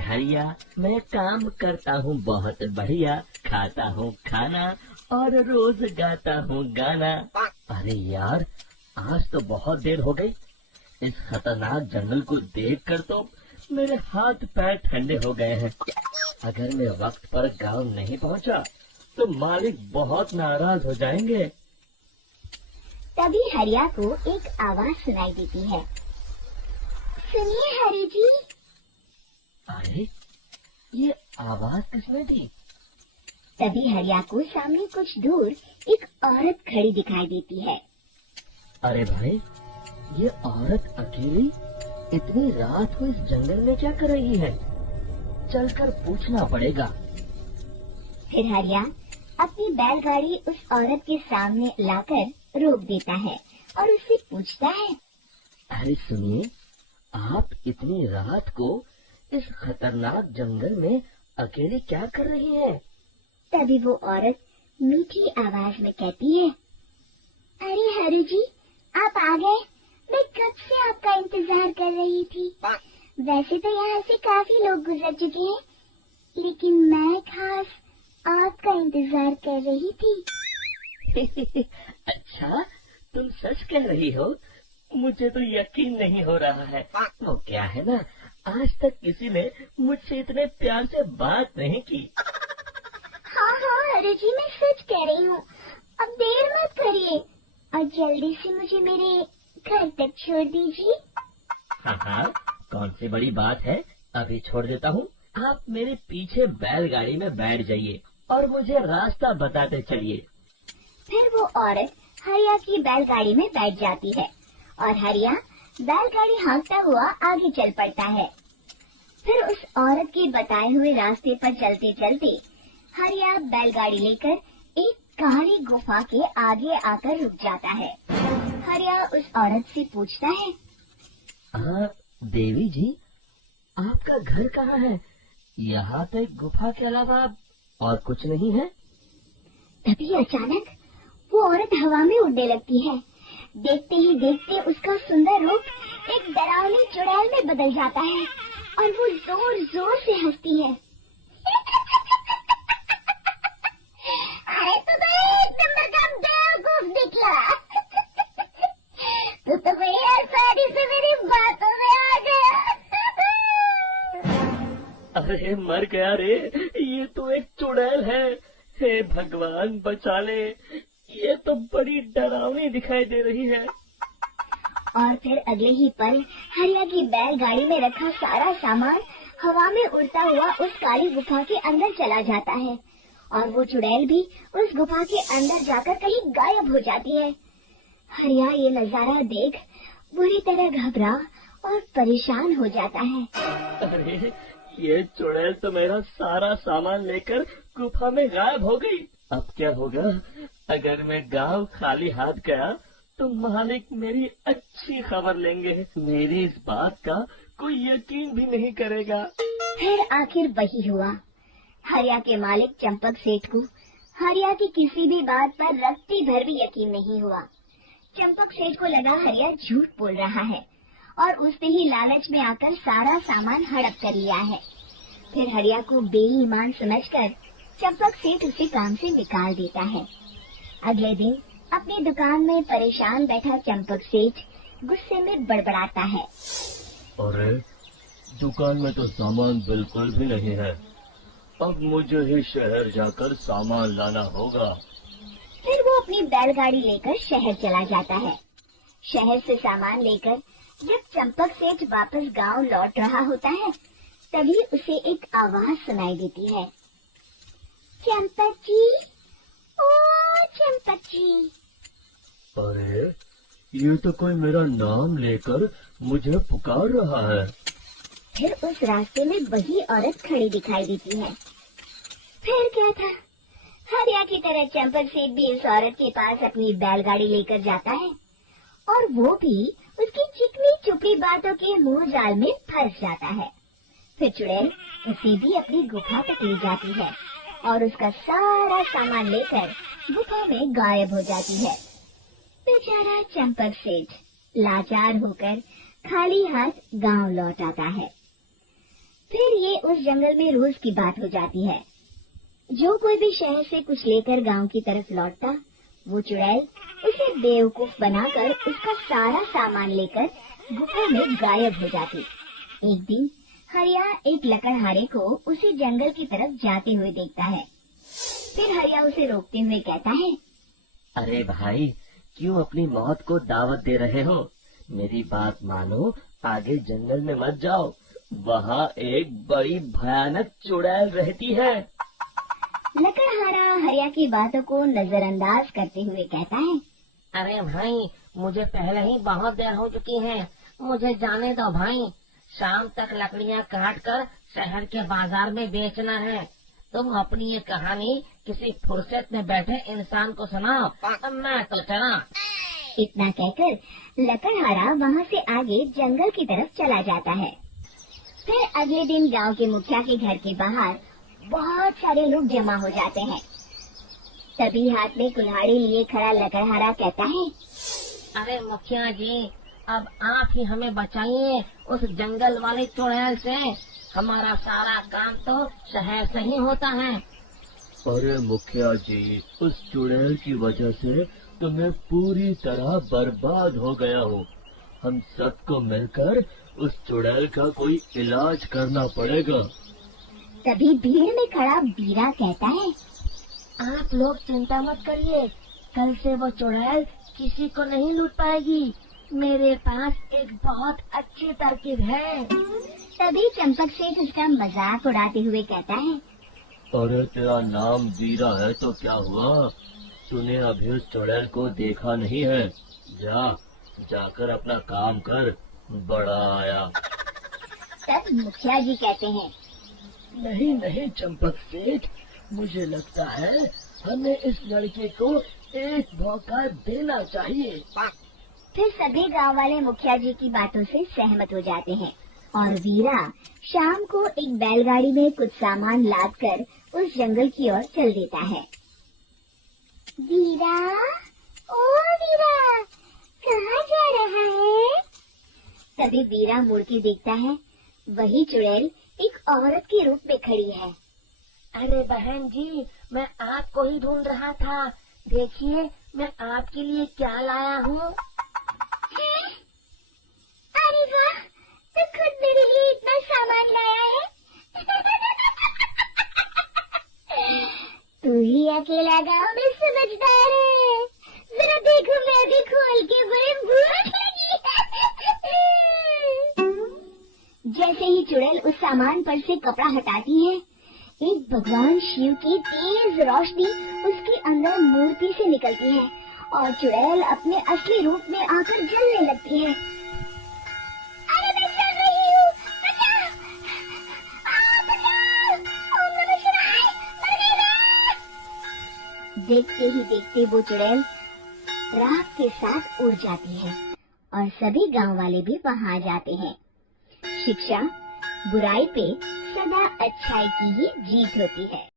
हरिया, मैं काम करता हूँ बहुत बढ़िया, खाता हूँ खाना और रोज गाता हूँ गाना। अरे यार, आज तो बहुत देर हो गई। इस खतरनाक जंगल को देखकर तो मेरे हाथ पैर ठंडे हो गए हैं। अगर मैं वक्त पर गांव नहीं पहुंचा तो मालिक बहुत नाराज हो जाएंगे। तभी हरिया को एक आवाज सुनाई देती है। सुनिए हरि जी। अरे, ये आवाज किसने दी? तभी हरिया को सामने कुछ दूर एक औरत खड़ी दिखाई देती है। अरे भाई, ये औरत अकेली इतनी रात को इस जंगल में क्या कर रही है? चलकर पूछना पड़ेगा। फिर हरिया अपनी बैलगाड़ी उस औरत के सामने लाकर रोक देता है और उससे पूछता है। अरे सुनिए, आप इतनी रात को इस खतरनाक जंगल में अकेले क्या कर रही हैं? तभी वो औरत मीठी आवाज में कहती है। अरे हरि जी, आप आ गए। मैं कब से आपका इंतजार कर रही थी। वैसे तो यहाँ से काफी लोग गुजर चुके हैं, लेकिन मैं खास आपका इंतजार कर रही थी। अच्छा, तुम सच कह रही हो? मुझे तो यकीन नहीं हो रहा है। वो क्या है ना, आज तक किसी ने मुझसे इतने प्यार से बात नहीं की। हाँ हाँ हरि जी, मैं सच कह रही हूँ। अब देर मत करिए और जल्दी से मुझे मेरे घर तक छोड़ दीजिए। हाँ हाँ, कौन सी बड़ी बात है, अभी छोड़ देता हूँ। आप मेरे पीछे बैलगाड़ी में बैठ जाइए और मुझे रास्ता बताते चलिए। फिर वो औरत हरिया की बैलगाड़ी में बैठ जाती है और हरिया बैलगाड़ी हाँकता हुआ आगे चल पड़ता है। फिर उस औरत के बताए हुए रास्ते पर चलते चलते हरिया बैलगाड़ी लेकर एक काली गुफा के आगे आकर रुक जाता है। हरिया उस औरत से पूछता है। देवी जी, आपका घर कहाँ है? यहाँ तो एक गुफा के अलावा और कुछ नहीं है। तभी अचानक वो औरत हवा में उड़ने लगती है। देखते ही देखते उसका सुंदर रूप एक डरावनी चुड़ैल में बदल जाता है और वो जोर जोर से हंसती है। अरे तो एक नंबर का बेवकूफ निकला। तो मेरी आसानी से मेरी बातों में आ गया। अरे मर गया रे, ये तो एक चुड़ैल है। हे भगवान बचा ले, ये तो बड़ी डरावनी दिखाई दे रही है। और फिर अगले ही पल हरिया की बैलगाड़ी में रखा सारा सामान हवा में उड़ता हुआ उस काली गुफा के अंदर चला जाता है और वो चुड़ैल भी उस गुफा के अंदर जाकर कहीं गायब हो जाती है। हरिया ये नजारा देख बुरी तरह घबरा और परेशान हो जाता है। अरे, ये चुड़ैल तो मेरा सारा सामान लेकर गुफा में गायब हो गई। अब क्या होगा? अगर मैं गांव खाली हाथ गया तो मालिक मेरी अच्छी खबर लेंगे। मेरी इस बात का कोई यकीन भी नहीं करेगा। फिर आखिर वही हुआ। हरिया के मालिक चंपक सेठ को हरिया की किसी भी बात पर रत्ती भर भी यकीन नहीं हुआ। चंपक सेठ को लगा हरिया झूठ बोल रहा है और उसने ही लालच में आकर सारा सामान हड़प कर लिया है। फिर हरिया को बेईमान समझकर चंपक सेठ उसे काम से निकाल देता है। अगले दिन अपनी दुकान में परेशान बैठा चंपक सेठ गुस्से में बड़बड़ाता है। अरे, दुकान में तो सामान बिल्कुल भी नहीं है। अब मुझे ही शहर जाकर सामान लाना होगा। फिर वो अपनी बैलगाड़ी लेकर शहर चला जाता है। शहर से सामान लेकर जब चंपक सेठ वापस गांव लौट रहा होता है, तभी उसे एक आवाज सुनाई देती है। चंपक जी, ओ चंपक जी। अरे, ये तो कोई मेरा नाम लेकर मुझे पुकार रहा है। फिर उस रास्ते में वही औरत खड़ी दिखाई देती है। फिर क्या था, हरिया की तरह चंपक सेठ भी उस औरत के पास अपनी बैलगाड़ी लेकर जाता है और वो भी उसकी चिकनी चुपड़ी बातों के मुंह जाल में फंस जाता है। फिर चुड़ैल उसे भी अपनी गुफा तक ले जाती है और उसका सारा सामान लेकर गुफा में गायब हो जाती है। बेचारा चंपक सेठ लाचार होकर खाली हाथ गांव लौट आता है। फिर ये उस जंगल में रोज की बात हो जाती है। जो कोई भी शहर से कुछ लेकर गांव की तरफ लौटता, वो चुड़ैल उसे बेवकूफ बनाकर उसका सारा सामान लेकर गुफा में गायब हो जाती। एक दिन हरिया एक लकड़हारे को उसी जंगल की तरफ जाते हुए देखता है। फिर हरिया उसे रोकते हुए कहता है, अरे भाई, क्यों अपनी मौत को दावत दे रहे हो? मेरी बात मानो, आगे जंगल में मत जाओ, वहाँ एक बड़ी भयानक चुड़ैल रहती है। लकड़हारा हरिया की बातों को नजरअंदाज करते हुए कहता है, अरे भाई, मुझे पहले ही बहुत देर हो चुकी है, मुझे जाने दो भाई। शाम तक लकड़ियाँ काट कर शहर के बाजार में बेचना है। तुम अपनी ये कहानी किसी फुर्सत में बैठे इंसान को सुनाओ, मैं तो चला। इतना कहकर लकड़हारा वहाँ से आगे जंगल की तरफ चला जाता है। फिर अगले दिन गांव के मुखिया के घर के बाहर बहुत सारे लोग जमा हो जाते हैं। तभी हाथ में कुल्हाड़ी लिए खड़ा लकड़हारा कहता है, अरे मुखिया जी, अब आप ही हमें बचाइए उस जंगल वाले चुड़ैल से। हमारा सारा काम तो शहर से ही होता है। अरे मुखिया जी, उस चुड़ैल की वजह से तो मैं पूरी तरह बर्बाद हो गया हूँ। हम सबको मिलकर उस चुड़ैल का कोई इलाज करना पड़ेगा। तभी भीड़ में खड़ा बीरा कहता है, आप लोग चिंता मत करिए, कल से वो चुड़ैल किसी को नहीं लूट पाएगी। मेरे पास एक बहुत अच्छी तरकीब है। तभी चंपक सेठ उसका मजाक उड़ाते हुए कहता है, अरे तेरा नाम वीरा है तो क्या हुआ? तूने अभी उस चुड़ैल को देखा नहीं है? जाकर अपना काम कर, बड़ा आया। तब मुखिया जी कहते हैं, नहीं नहीं चंपक सेठ, मुझे लगता है हमें इस लड़के को एक मौका देना चाहिए। फिर सभी गांव वाले मुखिया जी की बातों से सहमत हो जाते हैं और वीरा शाम को एक बैलगाड़ी में कुछ सामान लादकर उस जंगल की ओर चल देता है। वीरा, ओ वीरा, कहाँ जा रहा है? तभी वीरा मुड़ के देखता है, वही चुड़ैल एक औरत के रूप में खड़ी है। अरे बहन जी, मैं आपको ही ढूंढ रहा था। देखिए, मैं आपके लिए क्या लाया हूँ। अरे वाह, तो खुद मेरे लिए इतना सामान लाया है। तू ही अकेला गाँव में समझदार है। जरा देखो, मैं भी खोल के बड़ी भूख लगी है। जैसे ही चुड़ैल उस सामान पर से कपड़ा हटाती है, एक भगवान शिव की तेज रोशनी उसके अंदर मूर्ति से निकलती है और चुड़ैल अपने असली रूप में आकर जलने लगती है। अरे मैं जल रही हूँ, बचाओ! बचाओ! ओम नमः शिवाय, मर गई मैं! देखते ही देखते वो चुड़ैल राख के साथ उड़ जाती है और सभी गांव वाले भी वहां आ जाते हैं। शिक्षा बुराई पे सदा अच्छाई की ही जीत होती है।